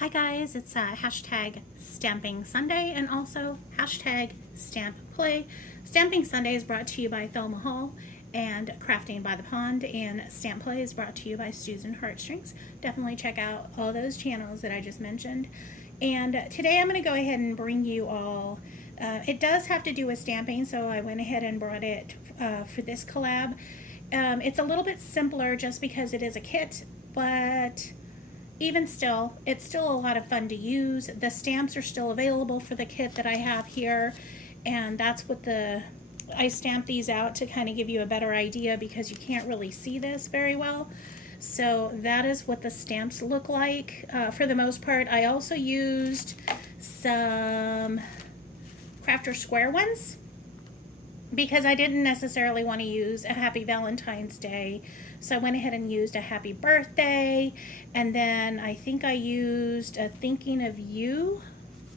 Hi guys, it's hashtag Stamping Sunday and also hashtag Stamp Play. Stamping Sunday is brought to you by Thelma Hall and Crafting by the Pond, and Stamp Play is brought to you by Susan Heartstrings. Definitely check out all those channels that I just mentioned. And today I'm going to go ahead and bring you all. It does have to do with stamping, so I went ahead and brought it for this collab. It's a little bit simpler just because it is a kit, but even still, it's still a lot of fun to use. The stamps are still available for the kit that I have here, and that's what I stamped these out to kind of give you a better idea because you can't really see this very well. So that is what the stamps look like for the most part. I also used some Crafter Square ones because I didn't necessarily want to use a Happy Valentine's Day. So I went ahead and used a Happy Birthday, and then I think I used a Thinking of You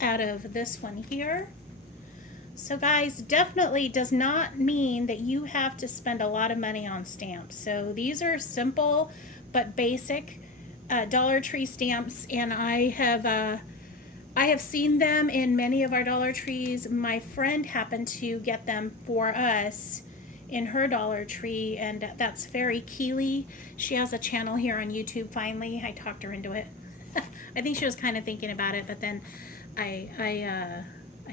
out of this one here. So guys, definitely does not mean that you have to spend a lot of money on stamps. So these are simple but basic Dollar Tree stamps, and I have seen them in many of our Dollar Trees. My friend happened to get them for us in her Dollar Tree, and that's Fairy Keeley. She has a channel here on YouTube finally. I talked her into it. I think she was kind of thinking about it, but then I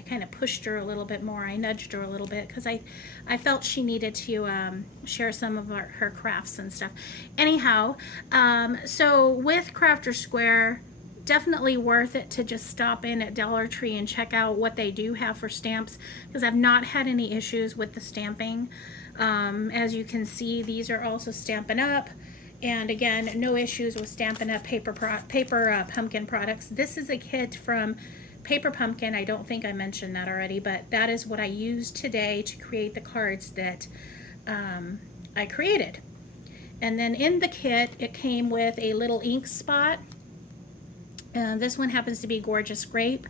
kind of pushed her a little bit more. I nudged her a little bit because I felt she needed to share some of her crafts and stuff. Anyhow, so with Crafter Square, definitely worth it to just stop in at Dollar Tree and check out what they do have for stamps because I've not had any issues with the stamping. As you can see, these are also Stampin' Up! And again, no issues with Stampin' Up! paper pumpkin products. This is a kit from Paper Pumpkin. I don't think I mentioned that already, but that is what I used today to create the cards that I created. And then in the kit, it came with a little ink spot. This one happens to be Gorgeous Grape.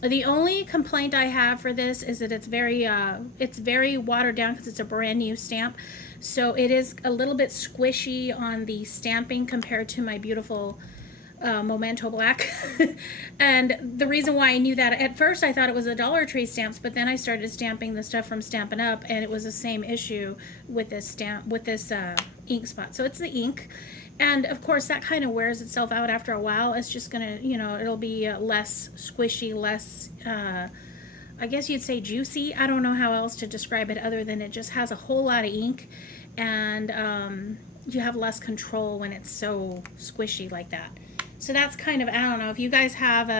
The only complaint I have for this is that it's very watered down because it's a brand new stamp. So it is a little bit squishy on the stamping compared to my beautiful Memento Black. And the reason why I knew that, at first I thought it was a Dollar Tree stamps, but then I started stamping the stuff from Stampin' Up! And it was the same issue with this ink spot. So it's the ink. And of course that kind of wears itself out after a while. It's just gonna, it'll be less squishy, less, I guess you'd say juicy. I don't know how else to describe it other than it just has a whole lot of ink, and you have less control when it's so squishy like that. So that's kind of, I don't know if you guys have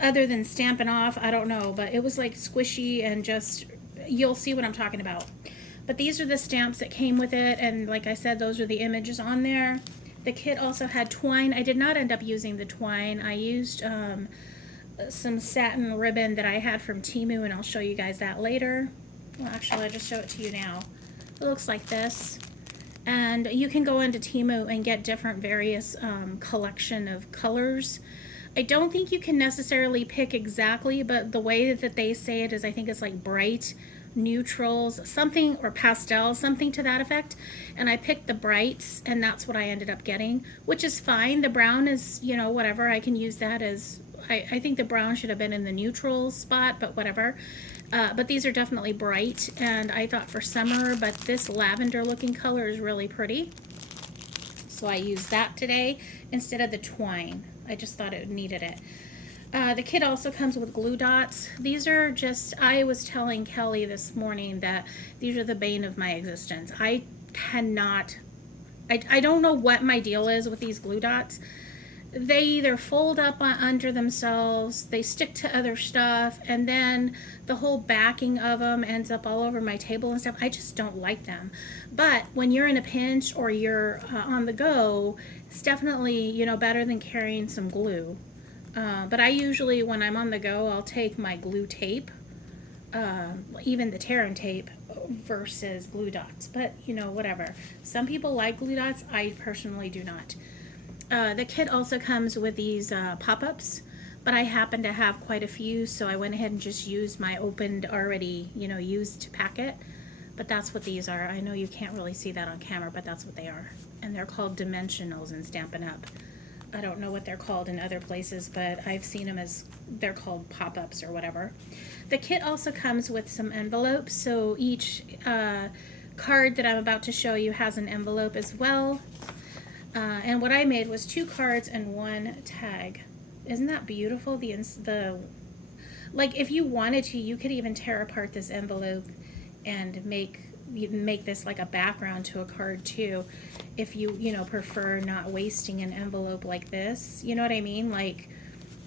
other than Stampin' Off, I don't know, but it was like squishy and just, you'll see what I'm talking about. But these are the stamps that came with it, and like I said, those are the images on there. The kit also had twine. I did not end up using the twine. I used some satin ribbon that I had from Temu, and I'll show you guys that later. Well, actually, I'll just show it to you now. It looks like this. And you can go into Temu and get different various collection of colors. I don't think you can necessarily pick exactly, but the way that they say it is, I think it's like bright, neutrals, something, or pastel, something to that effect. And I picked the brights, and that's what I ended up getting, which is fine. The brown is, whatever. I can use that as, I think the brown should have been in the neutral spot, but whatever. But these are definitely bright, and I thought for summer, but this lavender looking color is really pretty. So I used that today instead of the twine. I just thought it needed it. The kit also comes with glue dots. These are just, I was telling Kelly this morning that these are the bane of my existence. I cannot, I don't know what my deal is with these glue dots. They either fold up under themselves, they stick to other stuff, and then the whole backing of them ends up all over my table and stuff. I just don't like them. But when you're in a pinch or you're on the go, it's definitely, better than carrying some glue. But I usually, when I'm on the go, I'll take my glue tape, even the tear and tape, versus glue dots. But, whatever. Some people like glue dots. I personally do not. The kit also comes with these pop-ups, but I happen to have quite a few, so I went ahead and just used my opened already, used packet. But that's what these are. I know you can't really see that on camera, but that's what they are. And they're called Dimensionals in Stampin' Up. I don't know what they're called in other places, but I've seen them as, they're called pop-ups or whatever. The kit also comes with some envelopes, so each card that I'm about to show you has an envelope as well. And what I made was 2 cards and 1 tag. Isn't that beautiful? The like, if you wanted to, you could even tear apart this envelope and make this like a background to a card too, if you know, prefer not wasting an envelope like this. You know what I mean? Like,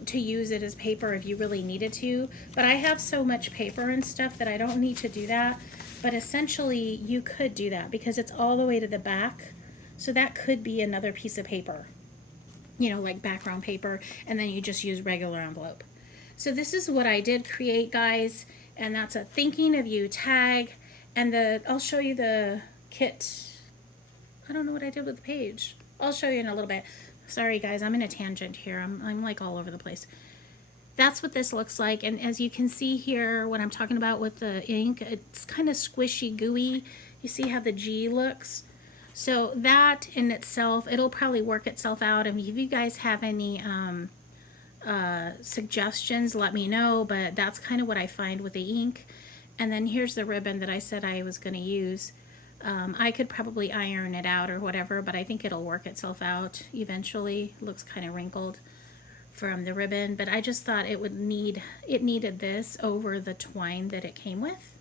to use it as paper if you really needed to. But I have so much paper and stuff that I don't need to do that. But essentially, you could do that because it's all the way to the back. So that could be another piece of paper, you know, like background paper, and then you just use regular envelope. So this is what I did create, guys, and that's a thinking of you tag, and I'll show you the kit. I don't know what I did with the page. I'll show you in a little bit. Sorry, guys, I'm in a tangent here. I'm like all over the place. That's what this looks like, and as you can see here, what I'm talking about with the ink, it's kind of squishy, gooey. You see how the G looks? So that in itself, it'll probably work itself out. And if you guys have any suggestions, let me know, but that's kind of what I find with the ink. And then here's the ribbon that I said I was going to use. I could probably iron it out or whatever, but I think it'll work itself out eventually. It looks kind of wrinkled from the ribbon, but I just thought it needed this over the twine that it came with.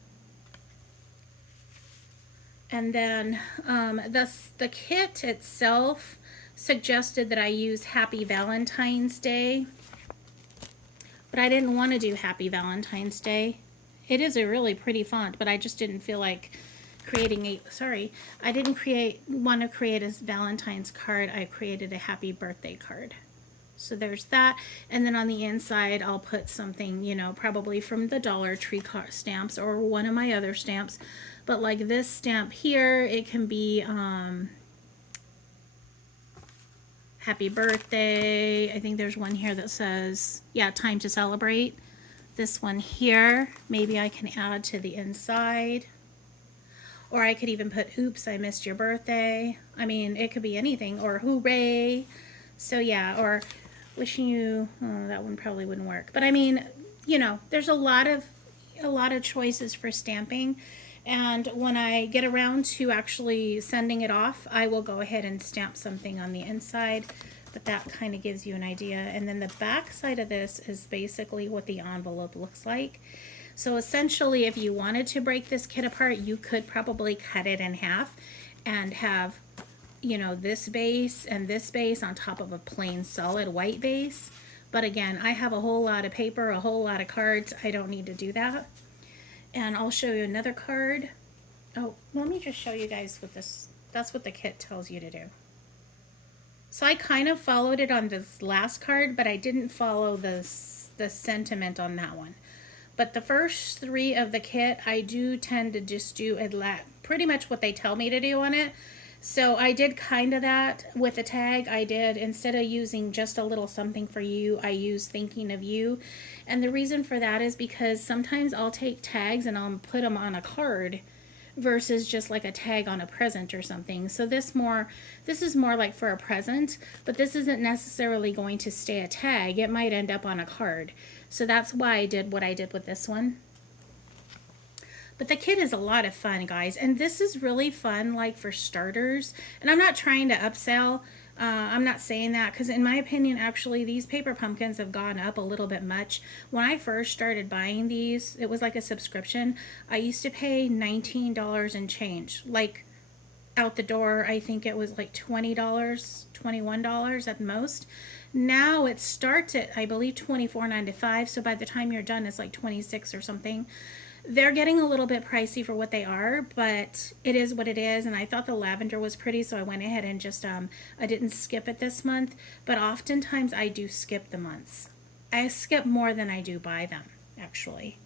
And then the kit itself suggested that I use Happy Valentine's Day, but I didn't want to do Happy Valentine's Day. It is a really pretty font, but I just didn't feel like creating I didn't want to create a Valentine's card. I created a happy birthday card. So there's that. And then on the inside, I'll put something, you know, probably from the Dollar Tree stamps or one of my other stamps. But like this stamp here, it can be happy birthday. I think there's one here that says, yeah, time to celebrate. This one here, maybe I can add to the inside. Or I could even put, oops, I missed your birthday. I mean, it could be anything. Or hooray. So yeah, or wishing you, oh, that one probably wouldn't work. But I mean, you know, there's a lot of choices for stamping. And when I get around to actually sending it off, I will go ahead and stamp something on the inside. But that kind of gives you an idea. And then the back side of this is basically what the envelope looks like. So essentially, if you wanted to break this kit apart, you could probably cut it in half and have, you know, this base and this base on top of a plain solid white base. But again, I have a whole lot of paper, a whole lot of cards. I don't need to do that. And I'll show you another card. Oh, let me just show you guys what this, that's what the kit tells you to do. So I kind of followed it on this last card, but I didn't follow the sentiment on that one. But the first 3 of the kit, I do tend to just do pretty much what they tell me to do on it. So I did kind of that with the tag. I did, instead of using just a little something for you, I used thinking of you. And the reason for that is because sometimes I'll take tags and I'll put them on a card versus just like a tag on a present or something. So this is more like for a present, but this isn't necessarily going to stay a tag. It might end up on a card. So that's why I did what I did with this one. But the kit is a lot of fun, guys, and this is really fun, like for starters. And I'm not trying to upsell. I'm not saying that because in my opinion, actually, these paper pumpkins have gone up a little bit much. When I first started buying these, it was like a subscription. I used to pay $19 and change. Like out the door, I think it was like $20, $21 at most. Now it starts at, I believe, $24.95. So by the time you're done, it's like $26 or something. They're getting a little bit pricey for what they are, but it is what it is. And I thought the lavender was pretty, so I went ahead and just, I didn't skip it this month. But oftentimes I do skip the months. I skip more than I do buy them, actually.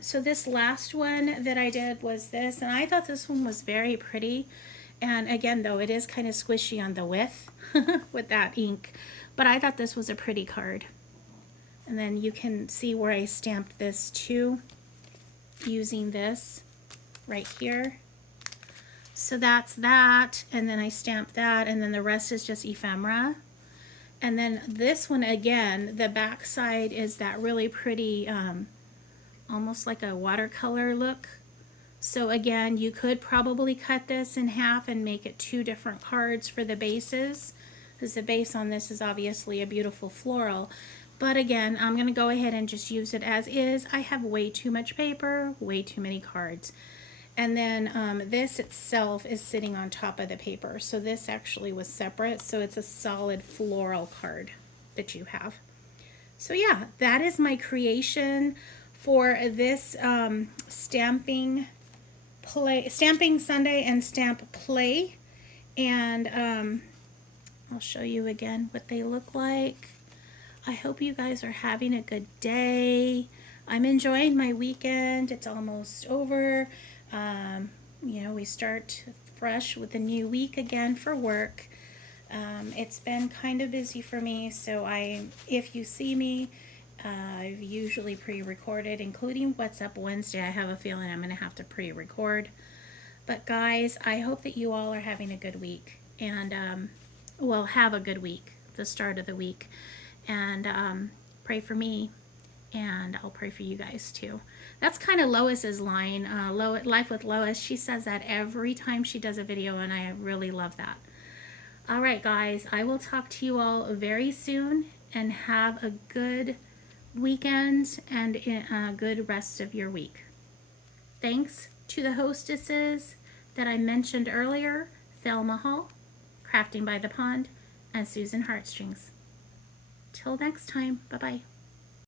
So this last one that I did was this, and I thought this one was very pretty. And again, though, it is kind of squishy on the width with that ink. But I thought this was a pretty card. And then you can see where I stamped this too, using this right here. So that's that, and then I stamped that, and then the rest is just ephemera. And then this one again, the back side is that really pretty, almost like a watercolor look. So again, you could probably cut this in half and make it 2 different cards for the bases, because the base on this is obviously a beautiful floral. But again, I'm going to go ahead and just use it as is. I have way too much paper, way too many cards. And then this itself is sitting on top of the paper. So this actually was separate. So it's a solid floral card that you have. So yeah, that is my creation for this Stampin' Sunday and Stamp Play. And I'll show you again what they look like. I hope you guys are having a good day. I'm enjoying my weekend. It's almost over. You know, we start fresh with a new week again for work. It's been kind of busy for me, so if you see me, I've usually pre-recorded, including What's Up Wednesday. I have a feeling I'm going to have to pre-record. But guys, I hope that you all are having a good week, and well, have a good week, the start of the week, and pray for me, and I'll pray for you guys too. That's kind of Lois's line, Life with Lois. She says that every time she does a video, and I really love that. All right, guys, I will talk to you all very soon, and have a good weekend and a good rest of your week. Thanks to the hostesses that I mentioned earlier, Thelma Hall, Crafting by the Pond, and Susan Heartstrings. Till next time, bye-bye.